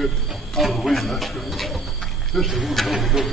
good out of the wind, that's good. This is one hell of a good.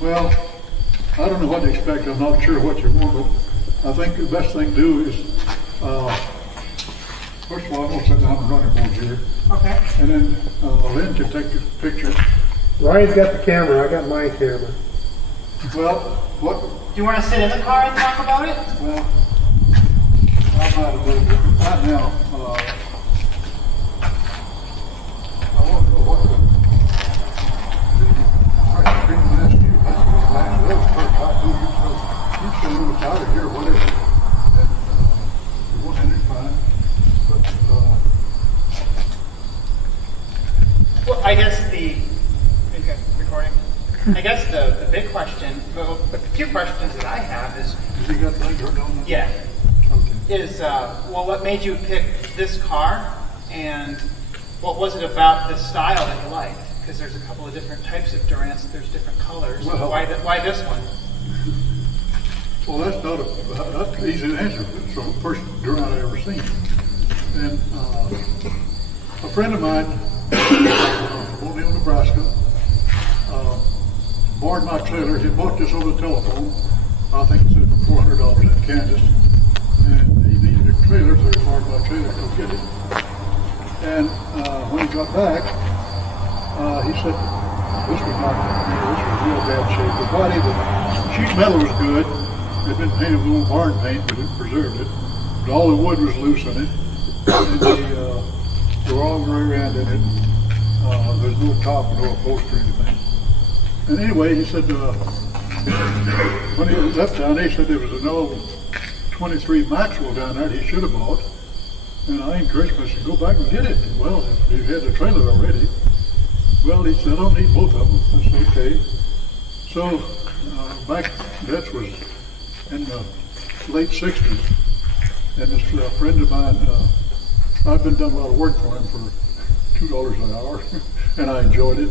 Well, I don't know what to expect. I'm not sure what you want, but I think the best thing to do is, first of all, I'm going to set down the running boards here. Okay. And then Lynn can take the picture. Ryan's got the camera, I got my camera. Well, what? Do you want to sit in the car and talk about it? Well, I'm not a little bit. Right now, I want to know what the screen last year. You should move it out of here, whatever. And the one is fine. But Well, I guess okay, recording. I guess the big question, well, the few questions that I have is, you got the light on? yeah, Okay. is well, what made you pick this car, and what was it about this style that you liked? Because there's a couple of different types of Durants, there's different colors. Well, why this one? Well, that's not that's easy to answer. It's the first Durant I ever seen. And a friend of mine from O'Neill, Nebraska, borrowed my trailer. He bought this over the telephone. I think he said for $400 in Kansas. And he needed a trailer, so he borrowed my trailer to go get it. And when he got back, he said, this was not, this was real bad shape. The body, the sheet metal was good. It had been painted with a little barn paint, but it preserved it. But all the wood was loose in it. And the wrong rear end in it. There's no top and no upholstery or anything. And anyway, he said, when he left down there, he said there was an old 23 Maxwell down there that he should have bought. And I encouraged him, I said, go back and get it. Well, if you had the trailer already. Well, he said, I don't need both of them. I said, okay. So, back, that was in the late 60s. And this friend of mine, I've been doing a lot of work for him for $2 an hour, and I enjoyed it.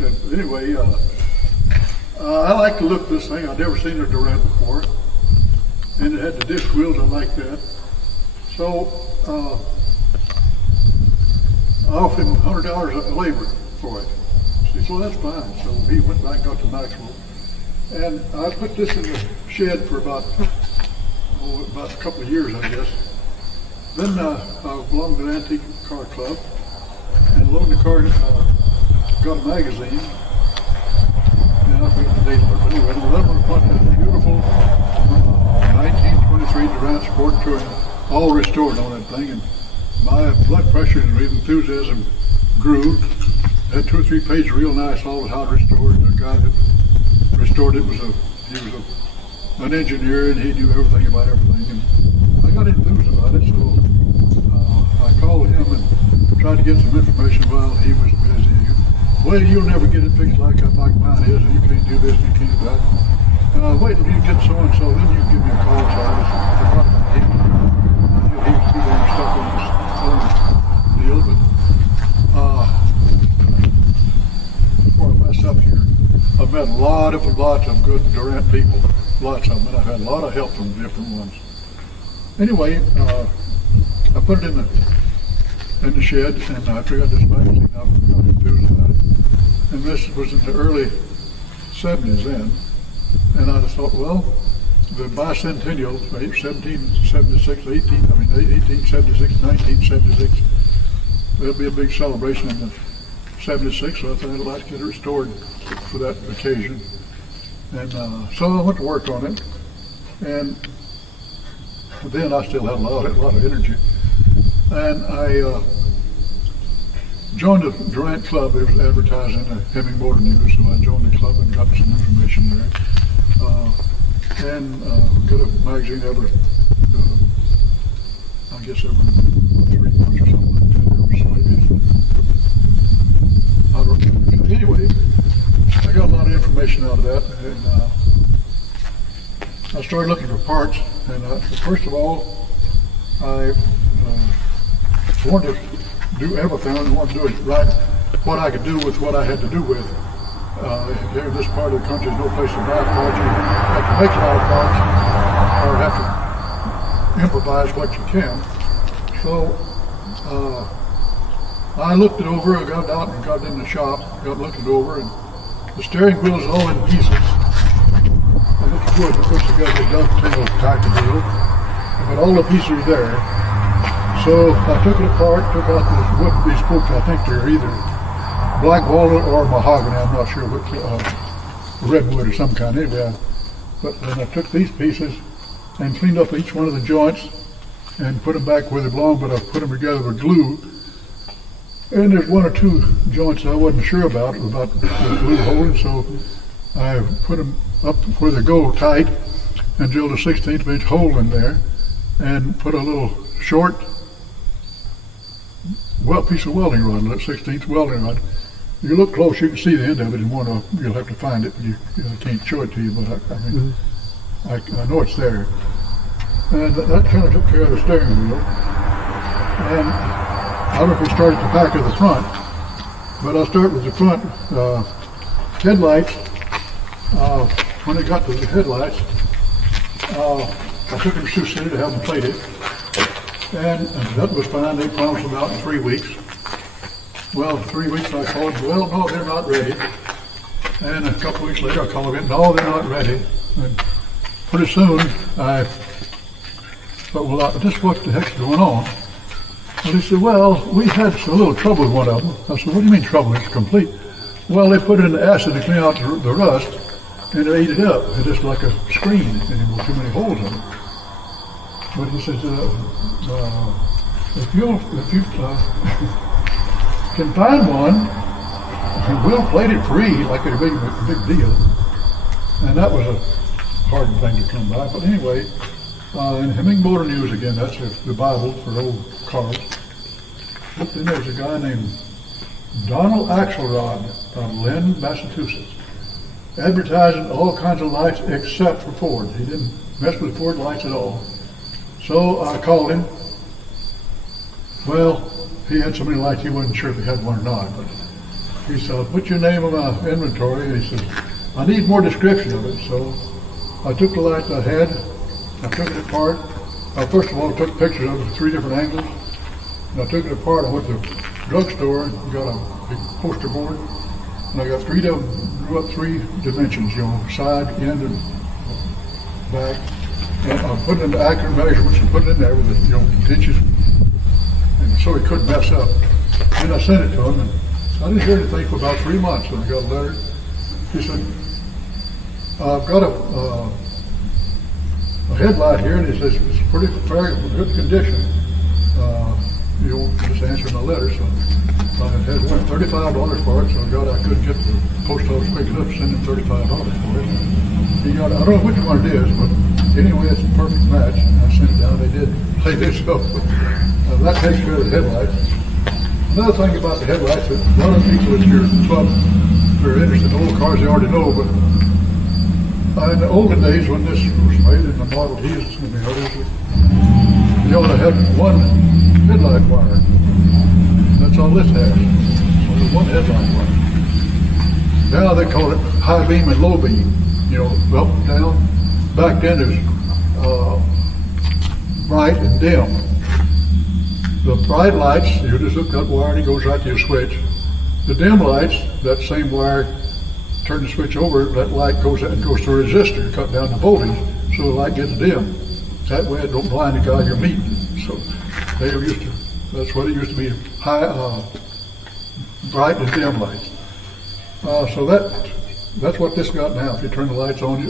And anyway, I like to look at this thing. I've never seen a Durant before. And it had the disc wheels, I like that. So, I offered him $100 a labor for it. He said, well, that's fine. So he went back and got to Maxwell. And I put this in the shed for about a couple of years, I guess. Then I belonged to the Antique Car Club and loaned the car, got a magazine. And I forget the date of it, but anyway, the 11 point, beautiful 1923 Durant Sport Touring, all restored on that thing. And my blood pressure and enthusiasm grew. Had 2 or 3 pages, real nice, all how restored. The guy that restored it was an engineer, and he knew everything about everything. And I got enthused about it, so I called him and tried to get some information while he was busy. Well, you'll never get it fixed like mine is, and you can't do this, you can't do that. Wait till you get so and so, then you give me a call. So I forgot about him. He was too damn stuck on this deal, but before I mess up here, I've met lots of good Durant people, lots of them, and I've had a lot of help from different ones. Anyway, I put it in the shed, and after I got this magazine, I got enthused about it. And this was in the early 70s then, and I just thought, well, the bicentennial, 1876, 1976, there'll be a big celebration in the 76, so I thought I'd like to get it restored for that occasion. And so I went to work on it, and then I still had a lot of energy. And I joined the Durant Club. It was advertised in the Hemming Motor News, so I joined the club and got some information there. And got a magazine every I guess every 3 months or something like that. So maybe I don't know. Anyway, I got a lot of information out of that, and I started looking for parts. And first of all, I wanted to do everything. I wanted to do it right, what I could do with what I had to do with. Here in this part of the country, there's no place to buy parts. You have to make a lot of parts, or have to improvise what you can. So I looked it over. I got out and got in the shop, got looked it over, and the steering wheel is all in pieces. It looks good. Of course, you got the dovetail type of deal, but all the pieces are there. So I took it apart, took out these spokes. I think they're either black walnut or mahogany. I'm not sure which, redwood or some kind. Anyway, but then I took these pieces and cleaned up each one of the joints and put them back where they belong. But I put them together with glue. And there's 1 or 2 joints I wasn't sure about the glue holding, so I put them up where they go tight and drilled a 1/16 inch hole in there and put a little short piece of welding rod, a 1/16 welding rod. You look close, you can see the end of it, and you'll have to find it. I can't show it to you, but I know it's there. And that kind of took care of the steering wheel. And I don't know if we start at the back or the front, but I'll start with the front. Headlights. When I got to the headlights, I took them to Sioux City to have them plated, and that was fine. They promised them out in 3 weeks. Well, 3 weeks I called, well, no, they're not ready. And a couple weeks later I called again, no, they're not ready. And pretty soon I thought, well, just what the heck's going on? And he said, well, we had a little trouble with one of them. I said, what do you mean trouble? It's complete. Well, they put it in acid to clean out the rust, and it ate it up. It's just like a screen, and there were too many holes in it. But he says, if you can find one, we'll plate it free, like a big deal. And that was a hard thing to come by. But anyway, in Hemming Motor News again, that's the Bible for old cars. Looked in there's a guy named Donald Axelrod from Lynn, Massachusetts, advertising all kinds of lights except for Ford. He didn't mess with Ford lights at all. So I called him. Well, he had so many lights he wasn't sure if he had one or not. But he said, put your name on my inventory. And he said, I need more description of it. So I took the lights I had, I took it apart. First of all, I took pictures of it from 3 different angles. And I took it apart. I went to the drugstore and got a big poster board. And I got 3 of them, drew up 3 dimensions, side, end, and back. And I put it into accurate measurements and put it in there with the, inches. And so he couldn't mess up. And I sent it to him, and I didn't hear anything for about 3 months. And I got a letter. He said, I've got a headlight here, and he says it's pretty fair, good condition. Just answer my letter. So I had went $35 for it, so I couldn't get the post office quick enough to send him $35 for it. He got, I don't know which one it is, but anyway, it's a perfect match. I sent it down. They did so. That takes care of the headlights. Another thing about the headlights, a lot of people at your club are interested in old cars, they already know, but in the olden days when this was made in the Model Ts, they only had 1 headlight wire. That's all this has. Only 1 headlight wire. Now they call it high beam and low beam. Up and down. Back then it was bright and dim. The bright lights, you just hook that wire and it goes right to your switch. The dim lights, that same wire, turn the switch over, that light goes to a resistor, cut down the voltage, so the light gets dim. That way it don't blind the guy you're meeting. So that's what it used to be, high, bright and dim lights. So that's what this got now. If you turn the lights on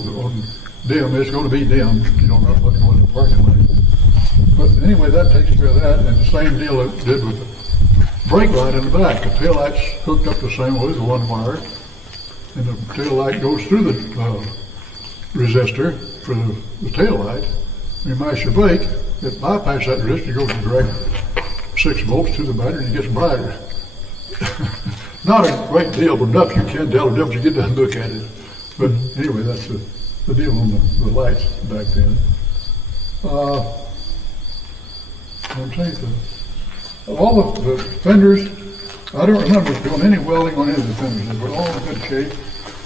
dim, it's going to be dim. Not like going in the parking lot. But anyway, that takes care of that. And the same deal it did with the brake light in the back. The tail light's hooked up the same way, the 1 wire. And the tail light goes through the resistor for the tail light. You mash your brake, it bypasses that resistor, goes direct 6 volts to the battery and it gets brighter. Not a great deal, but enough you can tell the difference. You get down and look at it. But anyway, that's the deal on the lights back then. I'm saying all of the fenders, I don't remember doing any welding on any of the fenders. They were all in good shape.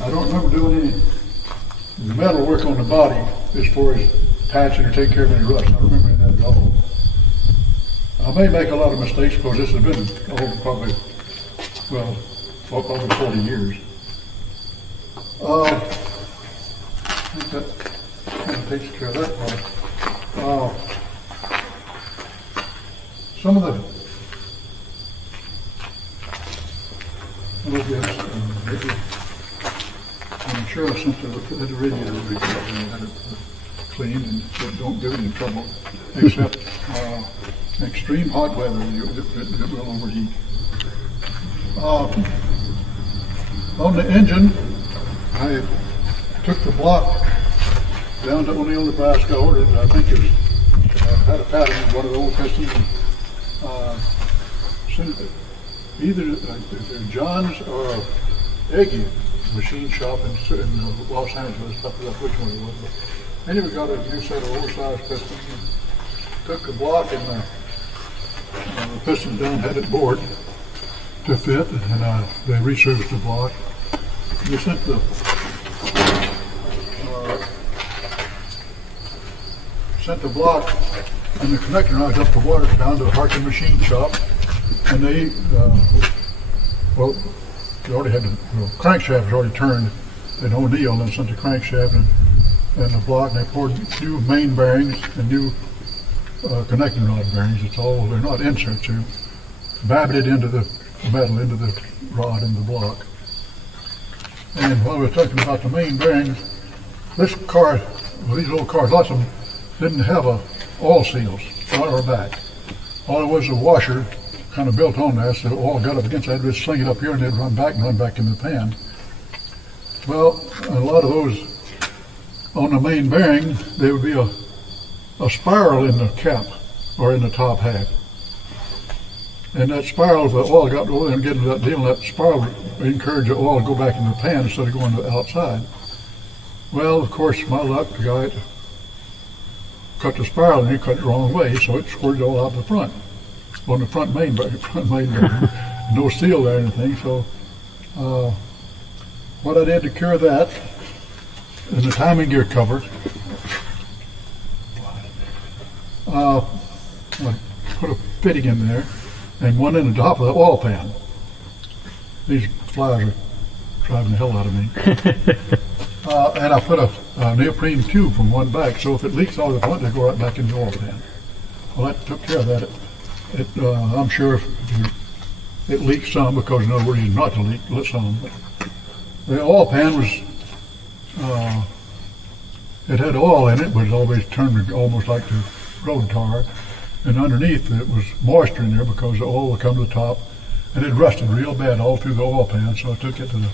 I don't remember doing any metal work on the body as far as patching or taking care of any rust. I don't remember any of that at all. I may make a lot of mistakes because this has been probably 40 years. I think that kind of takes care of that part. Some of the little bits, maybe, I'm sure since the radiator will be had it cleaned and so don't give it any trouble, except extreme hot weather, it will overheat. On the engine, I took the block down to O'Neill, Nebraska, ordered, I think it was, had a pattern of one of the old pistons, sent it either John's or Eggy machine shop in Los Angeles, I forgot which one it was. But anyway, got a new set of oversized pistons and took the block and the piston down, had it bored to fit, and they resurfaced the block. They sent the block and the connector rods up the water down to the Harkin machine shop, and they already had the crankshaft was already turned at O'Neill, and sent the crankshaft and the block, and they poured new main bearings and new connecting rod bearings. It's all, they're not inserts, you babbed it into the metal, into the rod in the block. And while we were talking about the main bearings, this car, well, these old cars, lots of them didn't have oil seals front or back. All it was a washer kind of built on that, so the oil got up against that, they'd sling it up here and they'd run back in the pan. Well, a lot of those on the main bearing, there would be a spiral in the cap or in the top half. And that spiral, if the oil got over there and getting to that deal, that spiral encouraged the oil to go back in the pan instead of going to the outside. Well, of course, my luck, the guy cut the spiral and he cut it the wrong way, so it squirted all out the front, on the front main bearing, no seal there or anything. So what I did to cure that, in the timing gear cover, I put a fitting in there and one in the top of the oil pan. These flies are driving the hell out of me. And I put a neoprene tube from one back, so if it leaks out of the front, they go right back in the oil pan. Well, that took care of that. I'm sure it leaked some, because no reason not to leak some. But the oil pan was, it had oil in it, but it always turned almost like the road tar. And underneath it was moisture in there because the oil would come to the top, and it rusted real bad all through the oil pan. So I took it to the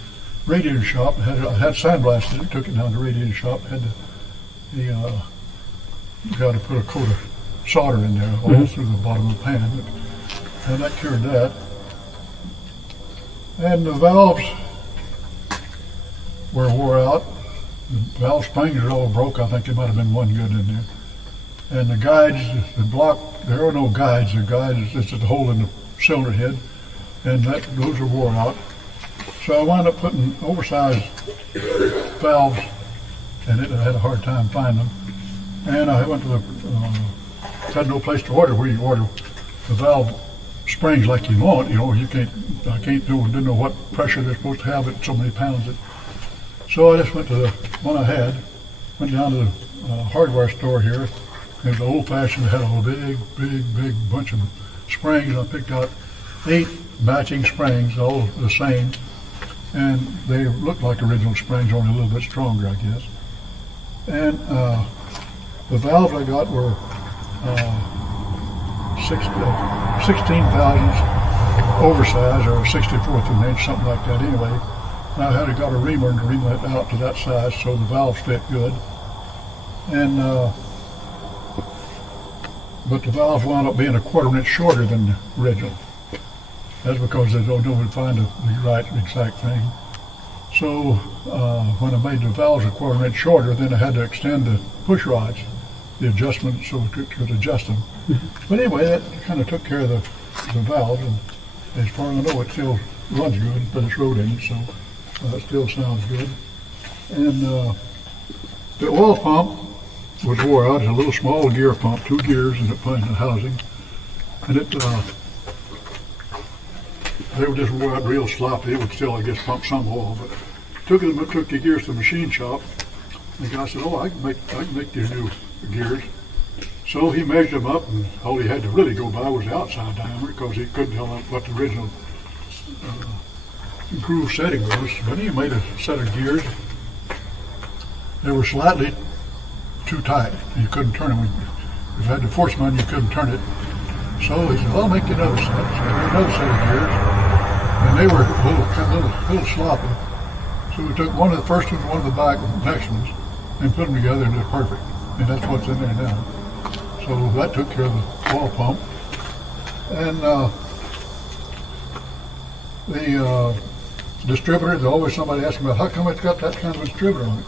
radiator shop, I had sandblasted it, took it down to the radiator shop, had got to put a coat of solder in there all through the bottom of the pan, and that cured that. And the valves were wore out. The valve springs are all broke. I think there might have been one good in there. And the guides, the block, there are no guides. The guides, it's a hole in the cylinder head, and those are wore out. So I wound up putting oversized valves in it. I had a hard time finding them. And I went to the, had no place to order where you order the valve springs like you want. You know, didn't know what pressure they're supposed to have at so many pounds. So I just went to the one I had, went down to the hardware store here. It was old-fashioned, it had a big bunch of springs. I picked out 8 matching springs, all the same. And they looked like original springs, only a little bit stronger, I guess. And the valves I got were 16 thousandths oversized, or 64th of an inch, something like that anyway. And I had got a reamer and ream that out to that size so the valves fit good. And but the valves wound up being a quarter inch shorter than the original. That's because they don't know where to find the right exact thing. So when I made the valves a quarter inch shorter, then I had to extend the push rods, the adjustment, so it could adjust them. But anyway, that kind of took care of the valves, and as far as I know, it still runs good, but it's road engine, so it still sounds good. And the oil pump was wore out. It's a little small gear pump, 2 gears in the housing, and they were just wore out real sloppy. It would still, I guess, pump some oil, but took the gears to the machine shop. And the guy said, "Oh, I can make these new gears." So he measured them up, and all he had to really go by was the outside diameter because he couldn't tell what the original groove setting was. But he made a set of gears. They were slightly too tight. You couldn't turn them. If you had to force them on, you couldn't turn it. So he said, "Well, I'll make you another set." So I made another set of gears, and they were a little sloppy. So we took one of the first ones, one of the back next ones, and put them together, and they're perfect. And that's what's in there now. So that took care of the oil pump. And the distributor, there's always somebody asking about how come it's got that kind of a distributor on it.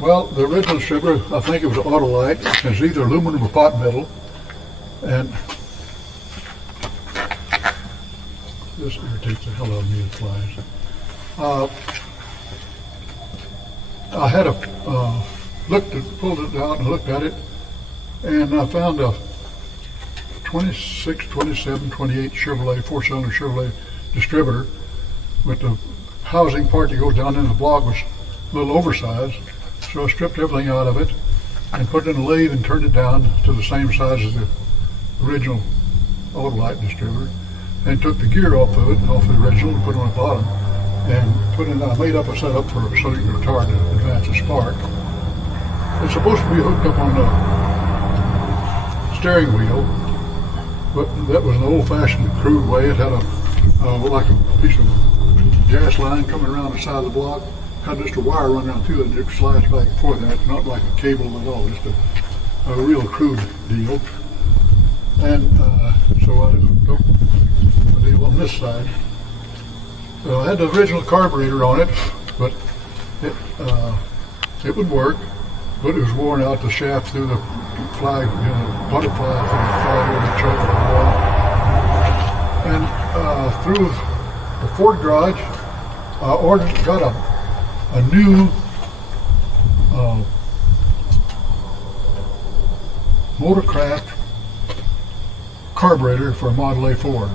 Well, the original distributor, I think it was Autolite. It's either aluminum or pot metal. And this irritates the hell out of me, the flies. I had pulled it out and looked at it, and I found a 26, 27, 28 Chevrolet, 4-cylinder Chevrolet distributor, but the housing part that goes down in the block was a little oversized. So I stripped everything out of it and put it in a lathe and turned it down to the same size as the original Autolite distributor, and took the gear off the original and put it on the bottom, and I made up a setup so you can retard to advance the spark. It's supposed to be hooked up on the steering wheel, but that was an old-fashioned crude way. It had like a piece of gas line coming around the side of the block, had just a wire running down through it, and it slides back and forth. And it's not like a cable at all, just a real crude deal. And so I took a deal on this side. So I had the original carburetor on it, but it would work, but it was worn out, the shaft through the flag, butterfly through the flag over the choke. And through the Ford garage, I got a new Motorcraft carburetor for a Model A4,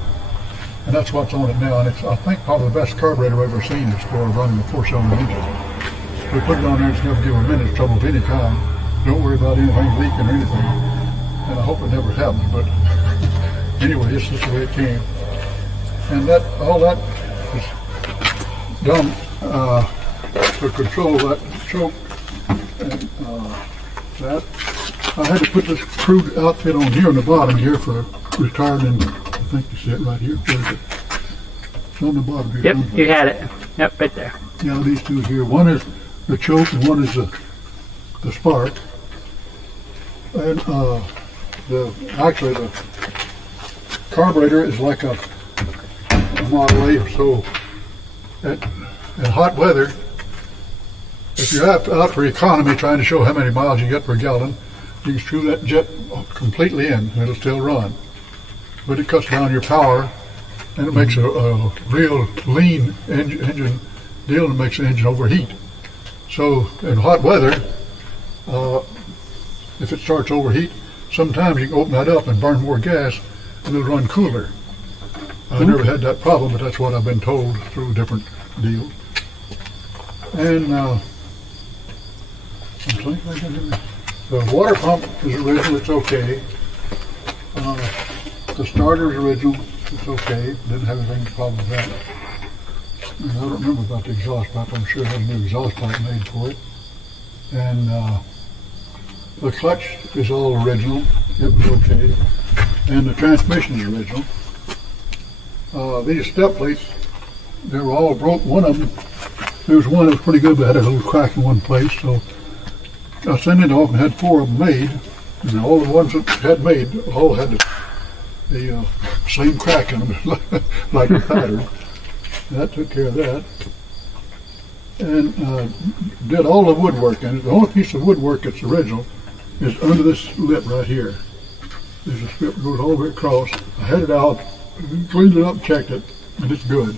and that's what's on it now. And it's, I think, probably the best carburetor I've ever seen is for running a 4-cylinder engine. We put it on there, it's never give a minute's trouble of any kind. Don't worry about anything leaking or anything, and I hope it never happens. But anyway, this is the way it came, and all that is done to control that choke. And that I had to put this crude outfit on here on the bottom here for retarding. I think you see it right here. It's on the bottom here. Yep, you had it. Yep, right there. Yeah, these two here. One is the choke and one is the spark. And actually the carburetor is like a Model A, so at hot weather, if you're out for economy trying to show how many miles you get per gallon, you can screw that jet completely in and it'll still run. But it cuts down your power, and it makes a real lean engine deal, and makes the engine overheat. So in hot weather, if it starts to overheat, sometimes you can open that up and burn more gas and it'll run cooler. I never had that problem, but that's what I've been told through different deals. And the water pump is original, it's okay. The starter is original, it's okay. Didn't have any problem with that. And I don't remember about the exhaust pipe. I'm sure it had a new exhaust pipe made for it. And the clutch is all original, it was okay. And the transmission is original. These step plates, they were all broke. One of them, there was one that was pretty good, but had a little crack in one place. So I sent it off and had 4 of them made. And all the ones that had made all had the same crack in them, like a pattern. That took care of that. And did all the woodwork in it. The only piece of woodwork that's original is under this lip right here. There's a strip that goes all the way across. I had it out, cleaned it up, checked it, and it's good.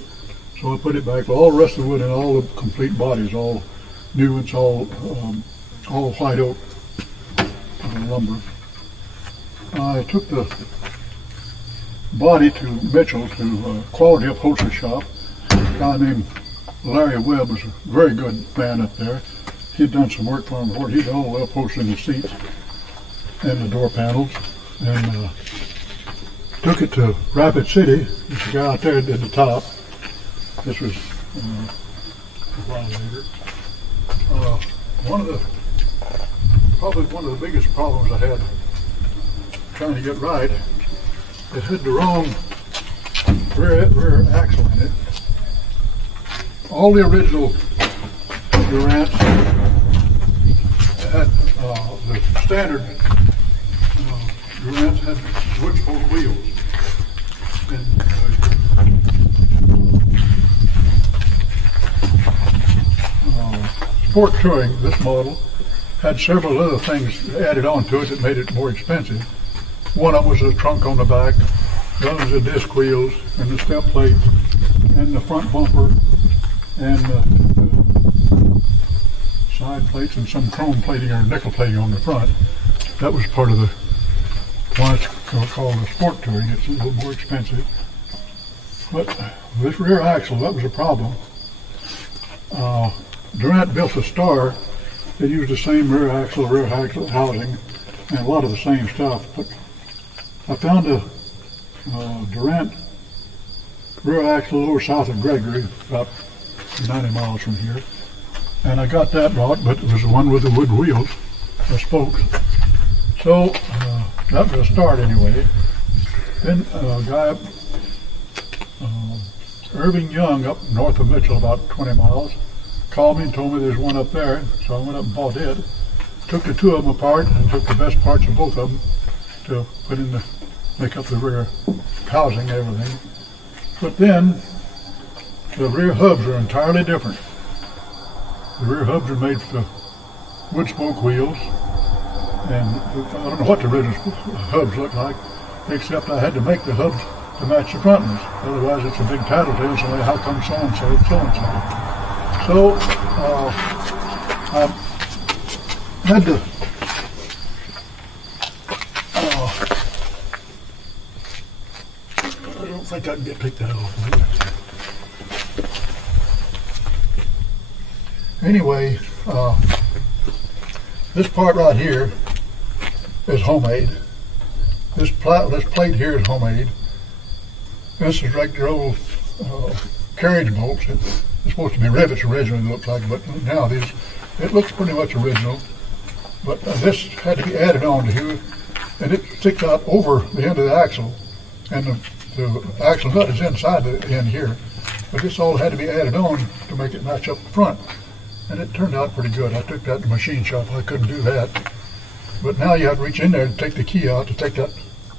So I put it back. All the rest of the wood and all the complete body is all new. It's all white oak lumber. I took the body to Mitchell, to Quality Upholstery Shop. A guy named Larry Webb was a very good man up there. He'd done some work for him before. He did all the upholstering the seats and the door panels. And took it to Rapid City. There's a guy out there that did the top. This was a while later. Probably one of the biggest problems I had trying to get right, it had the wrong rear axle in it. All the original Durants had the standard Durants had wood spoke wheels. And Sport Touring, this model, had several other things added on to it that made it more expensive. One of them was a trunk on the back, the other was the disc wheels and the step plate and the front bumper and the side plates and some chrome plating or nickel plating on the front. That was part of the one it's called the Sport Touring. It's a little more expensive. But this rear axle, that was a problem. Durant built a Star. They used the same rear axle housing, and a lot of the same stuff. But I found a Durant rear axle over south of Gregory, about 90 miles from here. And I got that bought, but it was the one with the wood wheels, the spokes. So that was a start anyway. Then a guy up, Irving Young, up north of Mitchell, about 20 miles, called me and told me there's one up there. So I went up and bought it. Took the two of them apart and took the best parts of both of them to put in make up the rear housing and everything. But then the rear hubs are entirely different. The rear hubs are made for the wood spoke wheels, and I don't know what the original hubs look like, except I had to make the hubs to match the front ones. Otherwise it's a big tattletale, so how come so-and-so, so-and-so. So I had to I don't think I can take that off. Anyway, this part right here is homemade. This plate here is homemade. This is like your old carriage bolts. It's supposed to be rivets originally, it looks like, but now it looks pretty much original. But this had to be added on to here, and it sticks out over the end of the axle, and the axle nut is inside the end here. But this all had to be added on to make it match up the front. And it turned out pretty good. I took that to the machine shop. I couldn't do that. But now you have to reach in there and take the key out to take that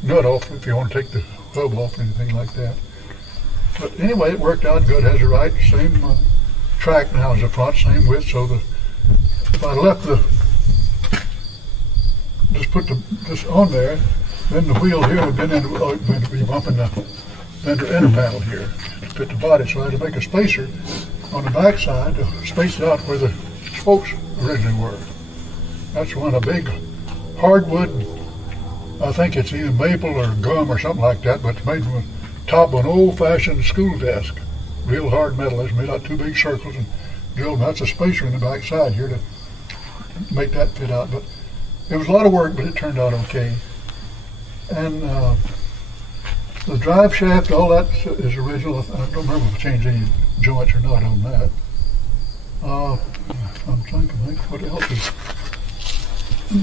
nut off if you want to take the hub off or anything like that. But anyway, it worked out good. Has the right same track now as the front, same width. So if I left just put this on there, then the wheel here would be bumping the inner panel here to fit the body. So I had to make a spacer on the back side to space it out where the spokes originally were. That's one, a big hardwood, I think it's either maple or gum or something like that, but it's made from the top of an old-fashioned school desk. Real hard metal. It's made out two big circles and drilled. That's a spacer in the back side here to make that fit out. But it was a lot of work, but it turned out okay. And the drive shaft, all that is original. I don't remember if I changed any joints or not on that. I'm trying to think what else is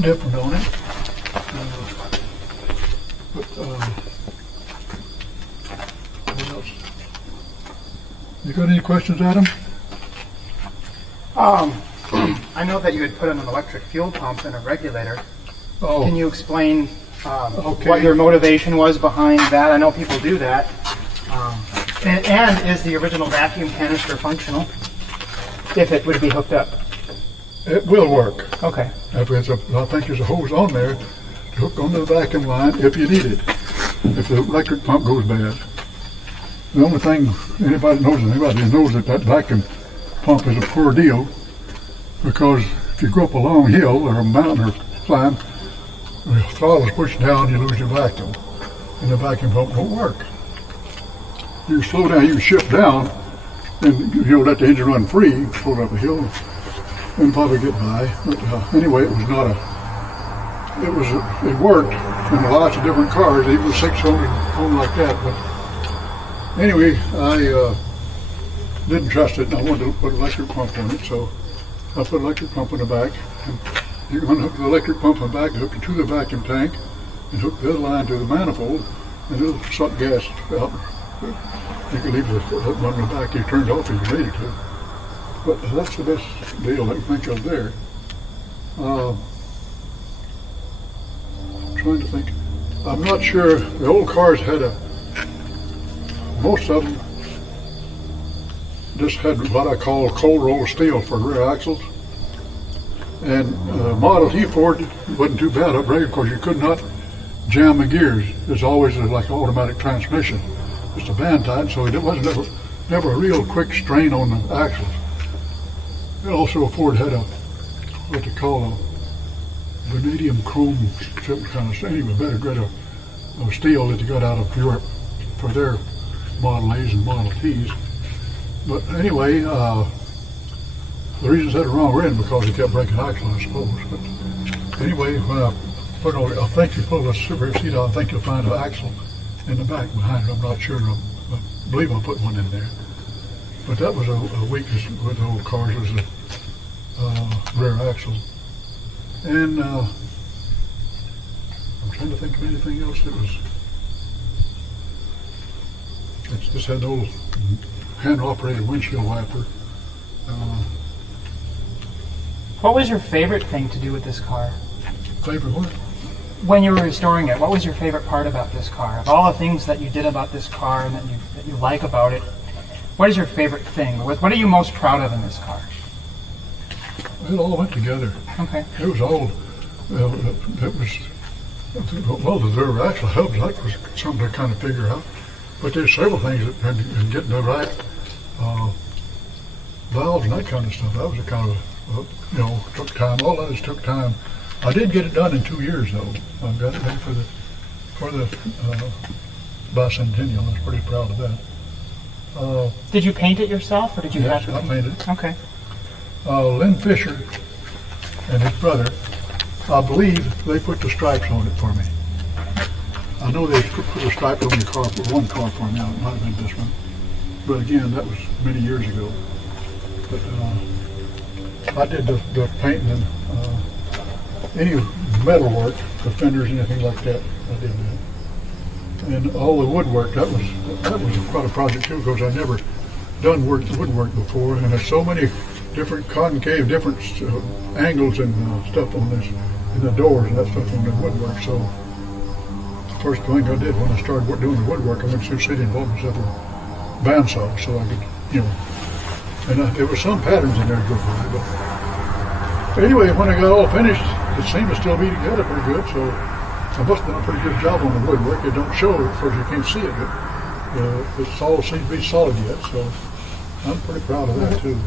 different on it. What else? You got any questions, Adam? I know that you had put in an electric fuel pump and a regulator. Oh. Can you explain Okay. what your motivation was behind that? I know people do that. And is the original vacuum canister functional if it would be hooked up? It will work. Okay. If it's I think there's a hose on there to hook onto the vacuum line if you need it. If the electric pump goes bad. The only thing anybody knows that vacuum pump is a poor deal, because if you go up a long hill or a mountain or climb, the throttle's pushed down, you lose your vacuum, and the vacuum pump won't work. You slow down, you shift down, and let the engine run free, pull up a hill, and probably get by. But anyway, it was not it worked in lots of different cars, even 600, home like that. But anyway, I didn't trust it, and I wanted to put an electric pump on it, so I put an electric pump in the back. And you unhook the electric pump in the back, hook it to the vacuum tank, and hook the other line to the manifold, and it'll suck gas out. You can leave the one in the back, you turn it off if you need to. But that's the best deal I can think of there. I'm trying to think. I'm not sure. The old cars had most of them just had what I call cold roll steel for rear axles. And Model T Ford wasn't too bad up there because you could not jam the gears. It's always like an automatic transmission. Just a band tied, so it wasn't never a real quick strain on the axles. And also Ford had what they call a vanadium chrome kind of anyway, better grade of steel that they got out of Europe for their Model A's and Model T's. But anyway, the reason I said it wrong ran because he kept breaking axle, I suppose. But anyway, when I put on, I think you pull the super seat out, I think you'll find an axle in the back behind it. I'm not sure. I believe I put one in there. But that was a weakness with the old cars, was the rear axle. And I'm trying to think of anything else that was. It's just had an old hand-operated windshield wiper. What was your favorite thing to do with this car? Favorite what? When you were restoring it, what was your favorite part about this car? Of all the things that you did about this car and that you like about it, what is your favorite thing? What are you most proud of in this car? It all went together. Okay. It was all, it was, well, the rear axle helped. That was something to kind of figure out. But there's several things that, and getting the right valves and that kind of stuff, that was a kind of, took time. All that took time. I did get it done in 2 years, though. I've got it ready for the bicentennial. I was pretty proud of that. Did you paint it yourself, or did you Yes, have to? I painted it. Okay. Lynn Fisher and his brother, I believe they put the stripes on it for me. I know they put a stripe on the car for one car for me. It might have been this one. But again, that was many years ago. But I did the painting and any metal work, the fenders, anything like that, I did that. And all the woodwork, that was quite a project too, because I never done woodwork before, and there's so many different concave, different angles and stuff on this, in the doors and that stuff on the woodwork. So the first thing I did when I started doing the woodwork, I went to Sioux City and bought myself a bandsaw so I could, and there were some patterns in there to go by. But anyway, when I got all finished, it seemed to still be together pretty good. So I must have done a pretty good job on the woodwork. It don't show it because you can't see it, but it's all seems to be solid yet. So I'm pretty proud of that too.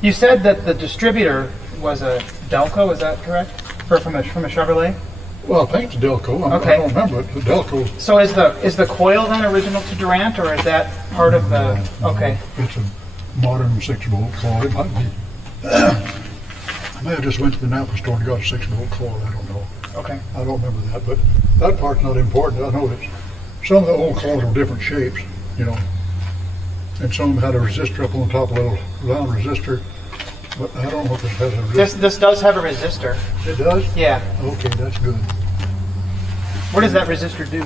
You said that the distributor was a Delco, is that correct? From a Chevrolet? Well, I think it's Delco. I don't remember it. The Delco. So is the coil then original to Durant, or is that part of the? Okay. It's a modern 6-volt coil. It might be. I may have just went to the Napa store and got a 6-volt coil. I don't know. Okay. I don't remember that, but that part's not important. I know that some of the old coils were different shapes, and some of them had a resistor up on the top, a little round resistor. But I don't know if it has a resistor. This does have a resistor. It does? Yeah. Okay, that's good. What does that resistor do?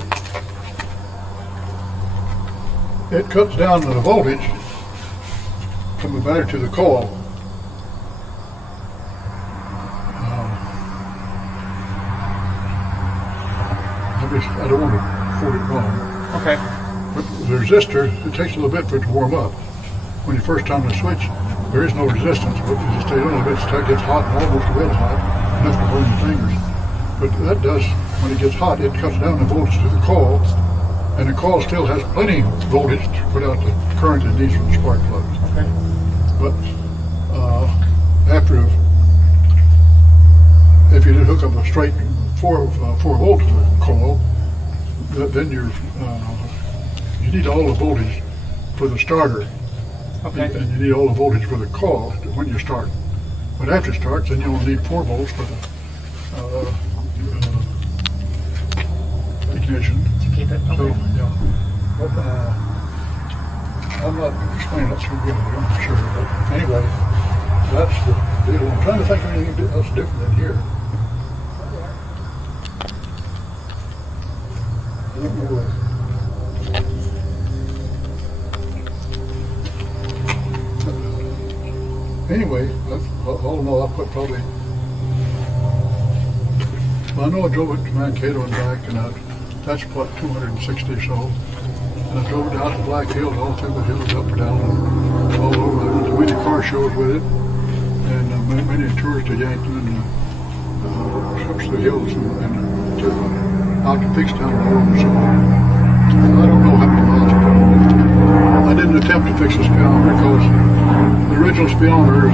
It cuts down the voltage from the battery to the coil. I don't want to quote it wrong. Okay. But the resistor, it takes a little bit for it to warm up. When you first turn the switch, there is no resistance, but if you stay on a bit, it gets hot, almost red hot, enough to burn your fingers. But that does, when it gets hot, it cuts down the voltage to the coil, and the coil still has plenty of voltage to put out the current it needs from the spark plugs. Okay. But after, if you did hook up a straight 4 volt coil, then you need all the voltage for the starter. Okay. And you need all the voltage for the coil when you start. But after it starts, then you only need 4 volts for the ignition. To keep it. Okay. So, yeah. But I'm not explaining that so good, I'm not sure. But anyway, that's the deal. I'm trying to think of anything else different than here. I don't know. Anyway, all in all, I put probably, well, I know I drove it to Mankato and back, and that's what, 260 or so. And I drove it down to Black Hills, all through the hills, up and down, and all over. I went to many car shows with it, and many tours to Yankton, and up to the hills, and to out to Fixtown and all over. So I don't know how many miles it did. I didn't attempt to fix the speedometer because the original speedometer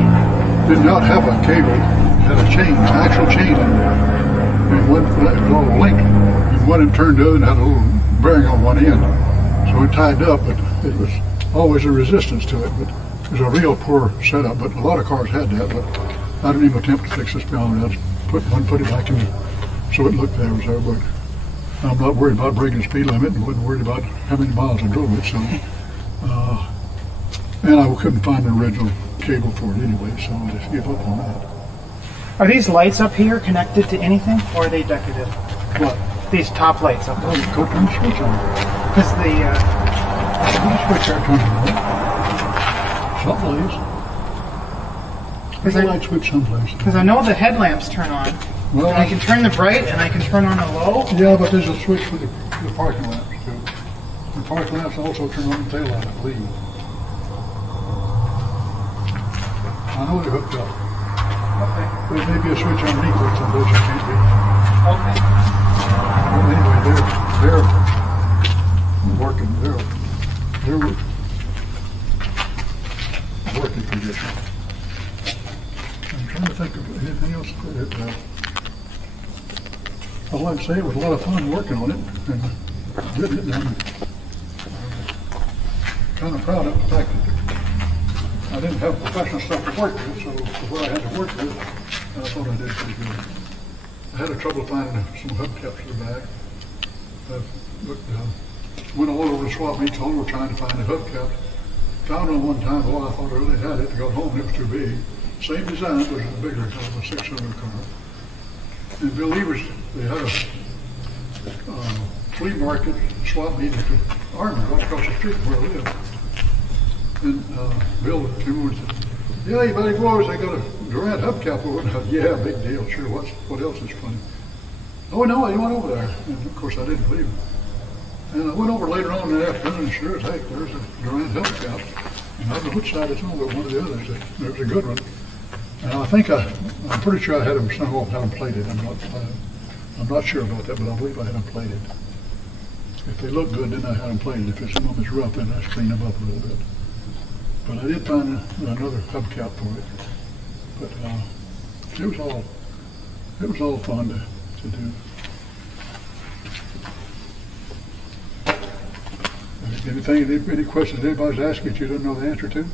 did not have a cable. It had a chain, an actual chain in there. And one was all linked. And one turned to it and had a little bearing on one end. So it tied up, but it was always a resistance to it. But it was a real poor setup. But a lot of cars had that. But I didn't even attempt to fix the speedometer. I just put it back in so it looked there was there. But I'm not worried about breaking the speed limit, and wasn't worried about how many miles I drove it. So. And I couldn't find the original cable for it anyway, so I just gave up on that. Are these lights up here connected to anything, or are they decorative? What? These top lights up Oh, there. go turn the switch on. Because the, Switch there, turn it on. Someplace. There's a light switch someplace. because I know the headlamps turn on. Well, And I can turn the bright and I can turn on the low. yeah, but there's a switch for the parking lamps too. The parking lamps also turn on the tail light, I believe. I know they're hooked up. Okay. There may be a switch underneath it someplace I can't reach. Okay. Well, anyway, they're working. They're working condition. I'm trying to think of anything else that all I'd say, it was a lot of fun working on it and did it, and I'm kind of proud of the fact that I didn't have professional stuff to work with, so for what I had to work with, I thought I did pretty good. I had trouble finding some hubcaps in the back. Went all over the swap meets all over trying to find a hubcap. Found one one time, I thought I really had it. Got home and it was too big. Same design, but it was bigger, kind of a 6-cylinder car. And Bill Evers, they had a flea market swap meet at the Army right across the street from where I live. And Bill came over and said, "Yeah, you better go over. They got a Durant hubcap over." And I said, "Yeah, big deal. Sure. What else is funny?" "Oh no, you went over there." And of course, I didn't believe him. And I went over later on in the afternoon, and sure as heck, there's a Durant hubcap. And I don't know which side it's on, but one of the others. There was a good one. And I think I'm pretty sure I had them sung off and had them plated. I'm not sure about that, but I believe I had them plated. If they look good, then I had them plated. If some of them is rough, then I just clean them up a little bit. But I did find another hubcap for it. But it was all fun to do. Any questions anybody's asking that you don't know the answer to?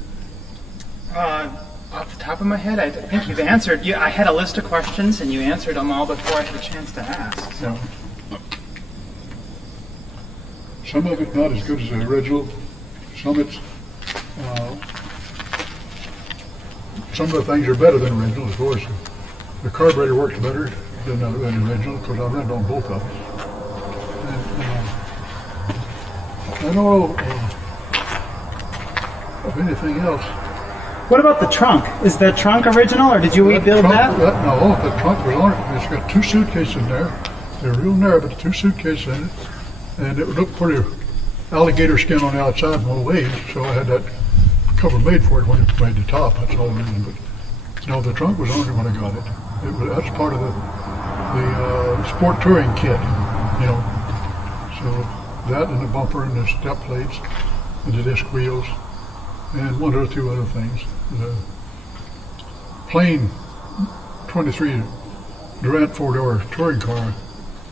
Off the top of my head, I think you've answered. I had a list of questions, and you answered them all before I had a chance to ask. So. Some of it's not as good as the original. Some of the things are better than original. Of course, the carburetor works better than the original because I ran on both of them. And, I don't know of anything else. What about the trunk? Is the trunk original, or did you rebuild that? No, the trunk was on it. It's got 2 suitcases in there, They're real narrow, but two suitcases in it, and it looked pretty alligator skin on the outside from old age, so I had that cover made for it when it made the top. That's all the reason. But no, the trunk was on it when I got it. That's part of the sport touring kit, you know. So that and the bumper and the step plates and the disc wheels and one or two other things. The plain 23 Durant 4-door touring car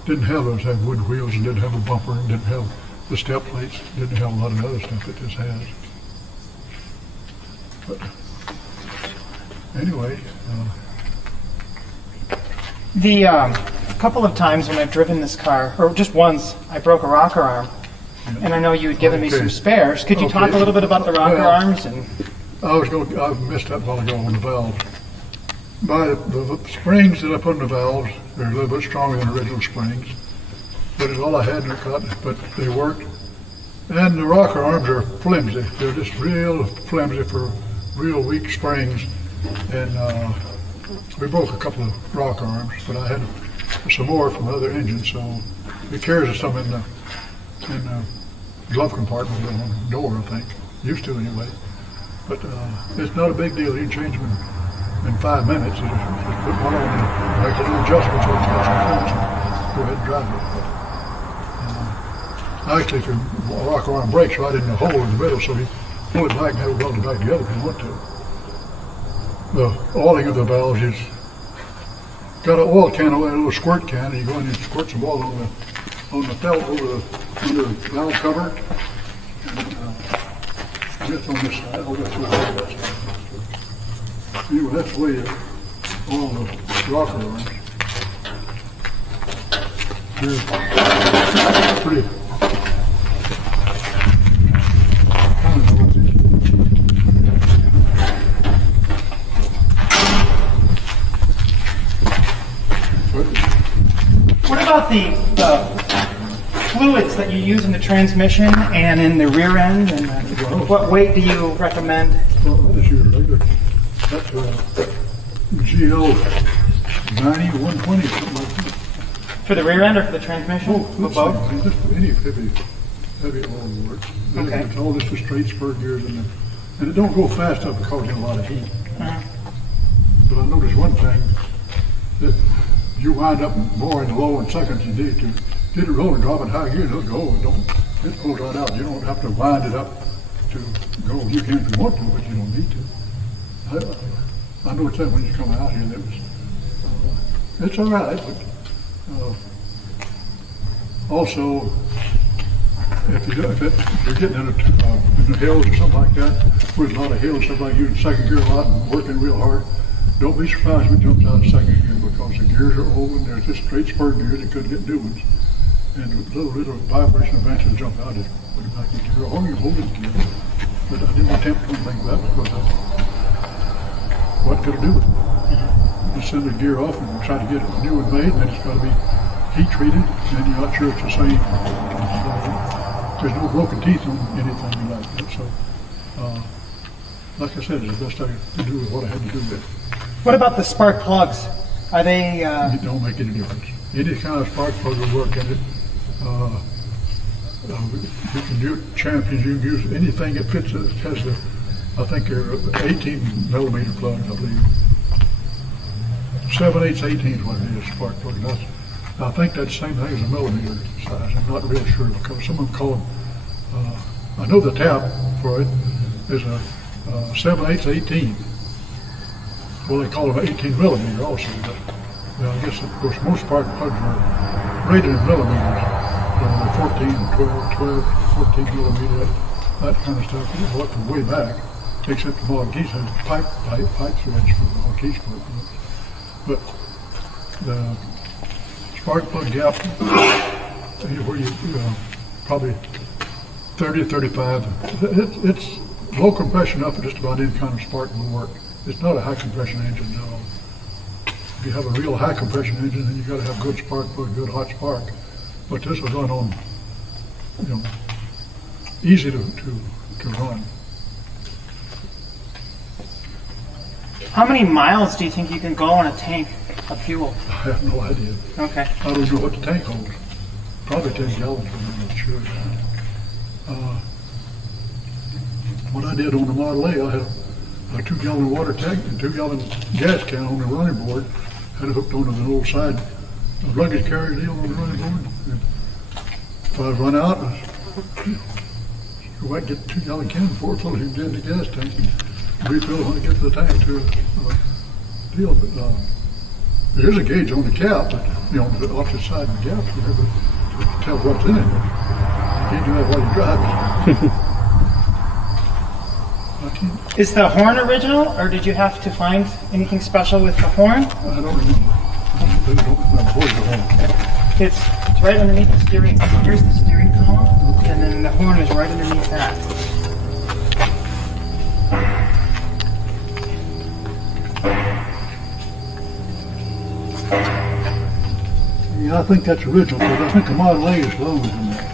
didn't have those. Had wood wheels and didn't have a bumper and didn't have the step plates. Didn't have a lot of other stuff that this has. But anyway. The couple of times when I've driven this car, or just once, I broke a rocker arm, and I know you had given me some spares. Could you talk a little bit about the rocker arms? And I missed that while ago on the valves. The springs that I put in the valves, they're a little bit stronger than original springs. But it's all I had in the cut, but they worked. And the rocker arms are flimsy. They're just real flimsy for real weak springs. And we broke a couple of rocker arms, but I had some more from other engines, so it carries some in the glove compartment on the door, I think. Used to anyway. But it's not a big deal. You can change them in 5 minutes. You just put one on and make a little adjustment so it's got some clearance and go ahead and drive it. But, actually, if your rocker arm breaks right in the hole in the middle, so you pull it back and have it welded back together if you want to. The oiling of the valves is got an oil can, a little squirt can, and you go in and squirt some oil on the felt under the valve cover. And just on this side, I'll go through that side. Anyway, that's the way all the rocker arms. They're pretty. what about the fluids that you use in the transmission and in the rear end? And what weight do you recommend? Well, this is regular. That's GL 90 120 something like that. For the rear end or for the transmission? Oh, For both? just any heavy oil works. Okay. It's all just the straight spur gears and it don't go fast enough to cause you a lot of heat. But I noticed one thing, that you wind up more in the low in seconds than you need to. Get it rolling, drop it high gear, it'll go. It pulls right out. You don't have to wind it up to go. You can if you want to, but you don't need to. I noticed that when you come out here, that was, it's all right, but also, if you're getting in the hills or something like that, with a lot of hills, somebody using second gear a lot and working real hard, don't be surprised when it jumps out of second gear, because the gears are old and they're just straight spur gears. You couldn't get new ones. And a little vibration eventually jump out, it put it back in gear, or you hold it in gear. But I didn't attempt to do anything with that because what could I do with it? Just send the gear off and try to get a new one made, and then it's got to be heat treated, and you're not sure it's the same. There's no broken teeth on anything like that. So, like I said, it's the best I could do with what I had to do with it. What about the spark plugs? Are they? It don't make any difference. Any kind of spark plug will work in it. You can do Champions. You can use anything that fits. It has the, I think they're 18 millimeter plugs, I believe. 7/8 18 is what it is, spark plug. I think that's the same thing as a millimeter size. I'm not real sure because someone called. I know the tap for it is a 7/8 18. Well, they call them 18 millimeter also. But, I guess, of course, most spark plugs are rated in millimeters. 14, 12, 14 millimeter, that kind of stuff. You look from way back, except the Maltese has pipe threads for the Maltese spark plugs. But the spark plug gap, where you probably 30 to 35, it's low compression up for just about any kind of spark will work. It's not a high compression engine at all. If you have a real high compression engine, then you got to have good spark plug, good hot spark. But this will run on, easy to run. How many miles do you think you can go on a tank of fuel? I have no idea. Okay. I don't know what the tank holds. Probably 10 gallons, but I'm not sure. What I did on the Model A, I had a 2-gallon water tank and 2-gallon gas can on the running board. Had it hooked onto the old side luggage carrier deal on the running board. And if I run out, I might get the 2-gallon can before it fills in the gas tank and refill when I get to the tank to deal. But there's a gauge on the cap, but on the opposite side of the cap, whatever, to tell what's in it. You can't do that while you're driving. I can't. Is the horn original, or did you have to find anything special with the horn? I don't remember. I don't remember where's the horn. It's right underneath the steering. Here's the steering column, and then the horn is right underneath that. Yeah, I think that's original, because I think the Model A is longer than that.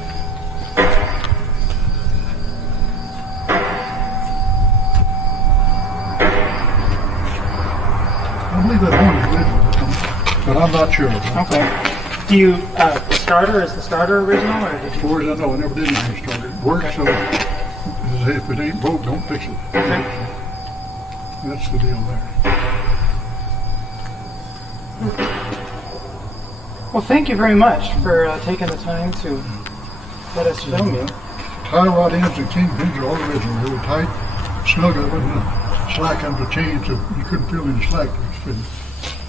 I believe that horn is original, but I'm not sure. Okay. Do you, the starter, is the starter original, or did As you? far as I know, I never did anything started. It works, so if it ain't broke, don't fix it. Okay. That's the deal there. Well, thank you very much for taking the time to let us film you. Tie rod ends and kingpins are all original. They were tight, snug. I wasn't slack under the chain, so you couldn't feel any slack.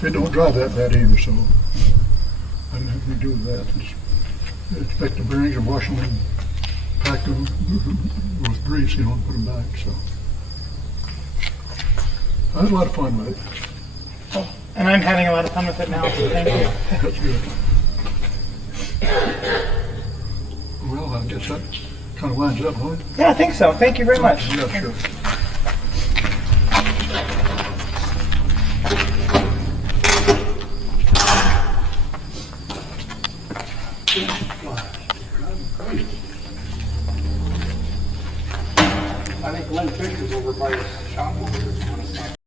They don't drive that bad either, so I didn't have anything to do with that. Just inspect the bearings and wash them and pack them with grease, and put them back. So I had a lot of fun with it. And I'm having a lot of fun with it now, so thank you. That's good. Well, I guess that kind of lines up, huh? Yeah, I think so. Thank you very much. Yeah, sure. I think Glenn Fisher's over by his shop over there.